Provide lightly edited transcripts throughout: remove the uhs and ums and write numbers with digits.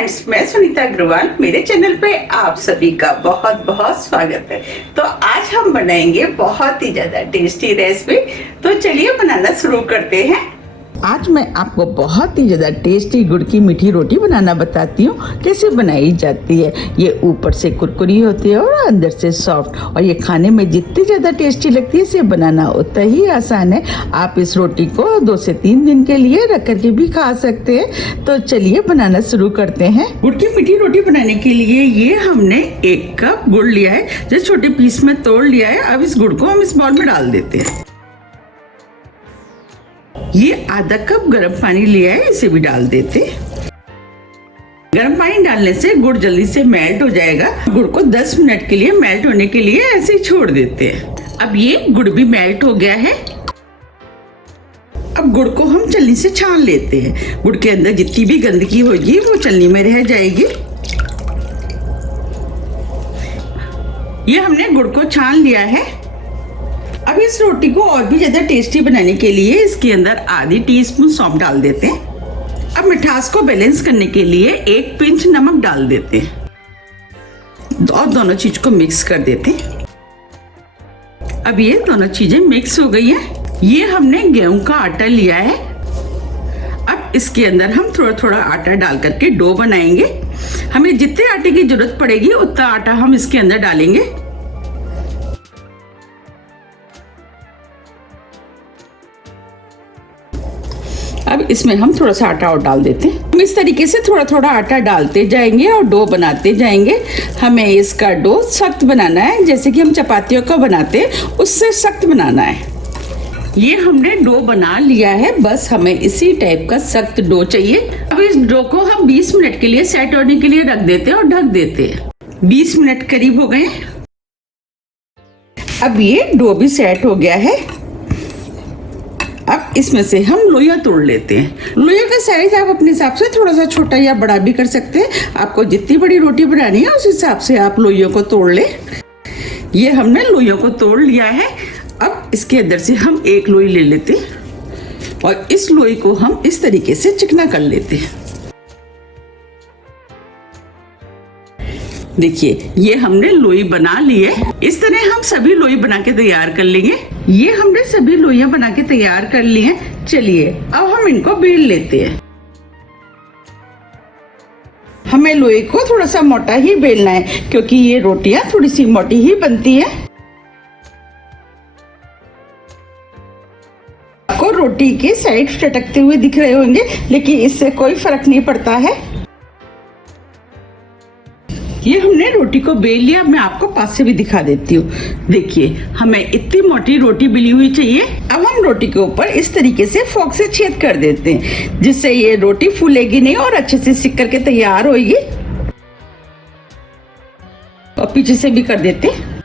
Friends, मैं सुनीता अग्रवाल। मेरे channel पे आप सभी का बहुत बहुत स्वागत है। तो आज हम बनाएंगे बहुत ही ज्यादा टेस्टी रेसिपी। तो चलिए बनाना शुरू करते हैं। आज मैं आपको बहुत ही ज़्यादा टेस्टी गुड़ की मीठी रोटी बनाना बताती हूँ। कैसे बनाई जाती है। ये ऊपर से कुरकुरी होती है और अंदर से सॉफ्ट, और ये खाने में जितनी ज़्यादा टेस्टी लगती है, इसे बनाना उतना ही आसान है। आप इस रोटी को 2 से 3 दिन के लिए रख करके भी खा सकते हैं। तो चलिए बनाना शुरू करते हैं। गुड़ की मीठी रोटी बनाने के लिए ये हमने 1 कप गुड़ लिया है, जो छोटे पीस में तोड़ लिया है। अब इस गुड़ को हम इस बाउल में डाल देते हैं। ये आधा कप गर्म पानी लिया है, इसे भी डाल देते। गर्म पानी डालने से गुड़ जल्दी से मेल्ट हो जाएगा। गुड़ को 10 मिनट के लिए मेल्ट होने के लिए ऐसे ही छोड़ देते हैं। अब ये गुड़ भी मेल्ट हो गया है। अब गुड़ को हम छलनी से छान लेते हैं। गुड़ के अंदर जितनी भी गंदगी होगी वो छलनी में रह जाएगी। ये हमने गुड़ को छान लिया है। अब इस रोटी को और भी ज्यादा टेस्टी बनाने के लिए इसके अंदर आधी टीस्पून सौंफ डाल देते हैं। अब मिठास को बैलेंस करने के लिए 1 पिंच नमक डाल देते हैं और दोनों चीज को मिक्स कर देते हैं। अब ये दोनों चीजें मिक्स हो गई है। ये हमने गेहूं का आटा लिया है। अब इसके अंदर हम थोड़ा थोड़ा आटा डाल करके डो बनाएंगे। हमें जितने आटे की जरूरत पड़ेगी उतना आटा हम इसके अंदर डालेंगे। अब इसमें हम थोड़ा सा आटा और डाल देते हैं। हम इस तरीके से थोड़ा थोड़ा आटा डालते जाएंगे और डो बनाते जाएंगे। हमें इसका डो सख्त बनाना है, जैसे कि हम चपातियों का बनाते हैं उससे सख्त बनाना है। ये हमने डो बना लिया है, बस हमें इसी टाइप का सख्त डो चाहिए। अब इस डो को हम 20 मिनट के लिए सेट होने के लिए रख देते हैं और ढक देते हैं। 20 मिनट करीब हो गए। अब ये डो भी सेट हो गया है। अब इसमें से हम लोइयां तोड़ लेते हैं। लोइयां का साइज आप अपने हिसाब से थोड़ा सा छोटा या बड़ा भी कर सकते हैं। आपको जितनी बड़ी रोटी बनानी है उस हिसाब से आप लोइयों को तोड़ लें। ये हमने लोइयों को तोड़ लिया है। अब इसके अंदर से हम 1 लोई ले लेते हैं और इस लोई को हम इस तरीके से चिकना कर लेते हैं। देखिए, ये हमने लोई बना ली है। इस तरह हम सभी लोई बना के तैयार कर लेंगे। ये हमने सभी लोइयां बना के तैयार कर ली हैं। चलिए अब हम इनको बेल लेते हैं। हमें लोई को थोड़ा सा मोटा ही बेलना है, क्योंकि ये रोटियां थोड़ी सी मोटी ही बनती हैं। आपको रोटी के साइड चटकते हुए दिख रहे होंगे, लेकिन इससे कोई फर्क नहीं पड़ता है। ये हमने रोटी को बेल लिया। मैं आपको पास से भी दिखा देती हूँ। देखिए, हमें इतनी मोटी रोटी बेली हुई चाहिए। अब हम रोटी के ऊपर इस तरीके से फोक से छेद कर देते हैं, जिससे ये रोटी फूलेगी नहीं और अच्छे से सिक करके तैयार होगी। और पीछे से भी कर देते हैं।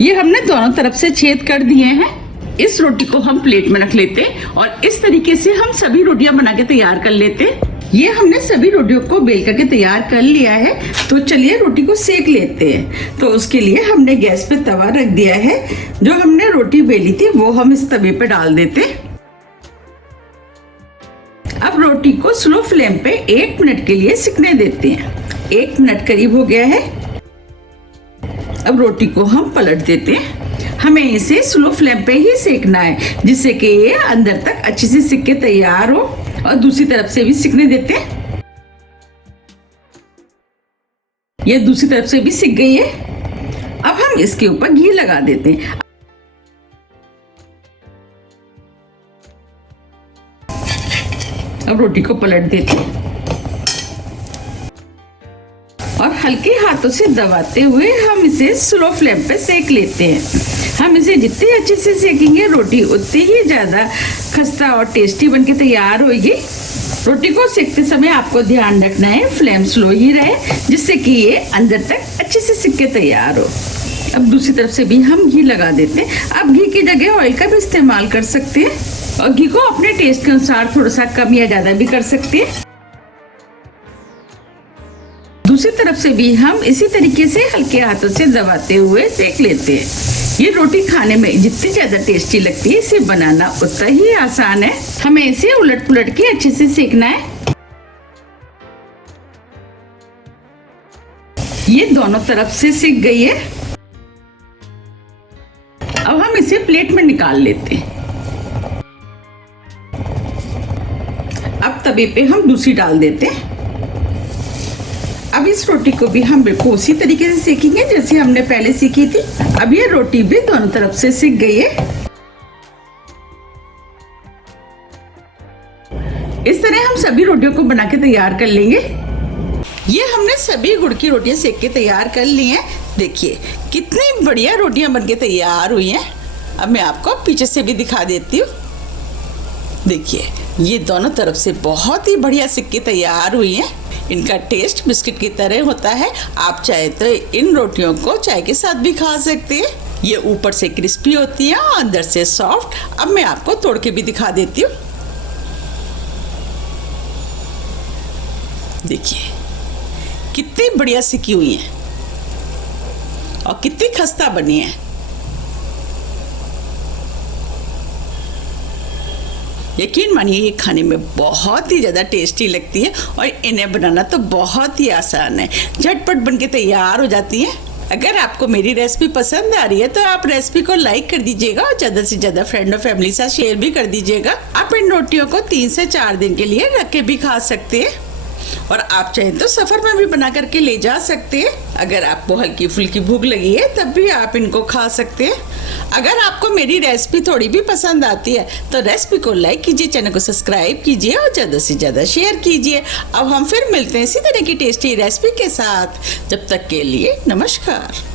ये हमने दोनों तरफ से छेद कर दिए हैं। इस रोटी को हम प्लेट में रख लेते हैं और इस तरीके से हम सभी रोटियां बना के तैयार कर लेते हैं। ये हमने सभी रोटियों को बेल करके तैयार कर लिया है। तो चलिए रोटी को सेक लेते हैं। तो उसके लिए हमने गैस पे तवा रख दिया है। जो हमने रोटी बेली थी वो हम इस तवे पे डाल देते हैं। अब रोटी को स्लो फ्लेम पे 1 मिनट के लिए सिकने देते हैं। 1 मिनट करीब हो गया है। अब रोटी को हम पलट देते हैं। हमें इसे स्लो फ्लेम पे ही सेकना है, जिससे कि ये अंदर तक अच्छे से सिक के तैयार हो। और दूसरी तरफ से भी सिकने देते हैं। ये दूसरी तरफ से भी सिक गई है। अब हम इसके ऊपर घी लगा देते हैं। अब रोटी को पलट देते हैं और हल्के हाथों से दबाते हुए हम इसे स्लो फ्लेम पे सेक लेते हैं। हम इसे जितनी अच्छे से सेकेंगे रोटी उतनी ही ज्यादा खस्ता और टेस्टी बनके तैयार होगी। रोटी को सेकते समय आपको ध्यान रखना है फ्लेम स्लो ही रहे, जिससे कि ये अंदर तक अच्छे से सिक के तैयार हो। अब दूसरी तरफ से भी हम घी लगा देते हैं। आप घी की जगह ऑयल का भी इस्तेमाल कर सकते हैं और घी को अपने टेस्ट के अनुसार थोड़ा सा कम या ज्यादा भी कर सकते हैं। दूसरी तरफ से भी हम इसी तरीके से हल्के हाथों से दबाते हुए सेक लेते हैं। ये रोटी खाने में जितनी ज्यादा टेस्टी लगती है, इसे बनाना उतना ही आसान है। हमें इसे उलट पुलट के अच्छे से सेकना है। ये दोनों तरफ से सिक गई है। अब हम इसे प्लेट में निकाल लेते हैं। अब तवे पे हम दूसरी डाल देते हैं। अब इस रोटी को भी हम बिल्कुल उसी तरीके से सेकेंगे जैसे हमने पहले सीखी थी। अब ये रोटी भी दोनों तरफ से सिक गई है। इस तरह हम सभी रोटियों को बना के तैयार कर लेंगे। ये हमने सभी गुड़ की रोटियां सेक के तैयार कर ली हैं। देखिए कितनी बढ़िया रोटियां बनके तैयार हुई हैं। अब मैं आपको पीछे से भी दिखा देती हूँ। देखिए ये दोनों तरफ से बहुत ही बढ़िया सिक के तैयार हुई हैं। इनका टेस्ट बिस्किट की तरह होता है। आप चाहे तो इन रोटियों को चाय के साथ भी खा सकते हैं। ये ऊपर से क्रिस्पी होती है और अंदर से सॉफ्ट। अब मैं आपको तोड़ के भी दिखा देती हूँ। देखिए कितनी बढ़िया सिकी हुई है और कितनी खस्ता बनी है। यकीन मानिए ये खाने में बहुत ही ज़्यादा टेस्टी लगती है और इन्हें बनाना तो बहुत ही आसान है। झटपट बनके तैयार हो जाती है। अगर आपको मेरी रेसिपी पसंद आ रही है तो आप रेसिपी को लाइक कर दीजिएगा और ज़्यादा से ज़्यादा फ्रेंड और फैमिली के साथ शेयर भी कर दीजिएगा। आप इन रोटियों को 3 से 4 दिन के लिए रख के भी खा सकते हैं और आप चाहें तो सफ़र में भी बना करके ले जा सकते हैं। अगर आपको हल्की फुल्की भूख लगी है तब भी आप इनको खा सकते हैं। अगर आपको मेरी रेसिपी थोड़ी भी पसंद आती है तो रेसिपी को लाइक कीजिए, चैनल को सब्सक्राइब कीजिए और ज़्यादा से ज़्यादा शेयर कीजिए। अब हम फिर मिलते हैं इसी तरह की टेस्टी रेसिपी के साथ। जब तक के लिए नमस्कार।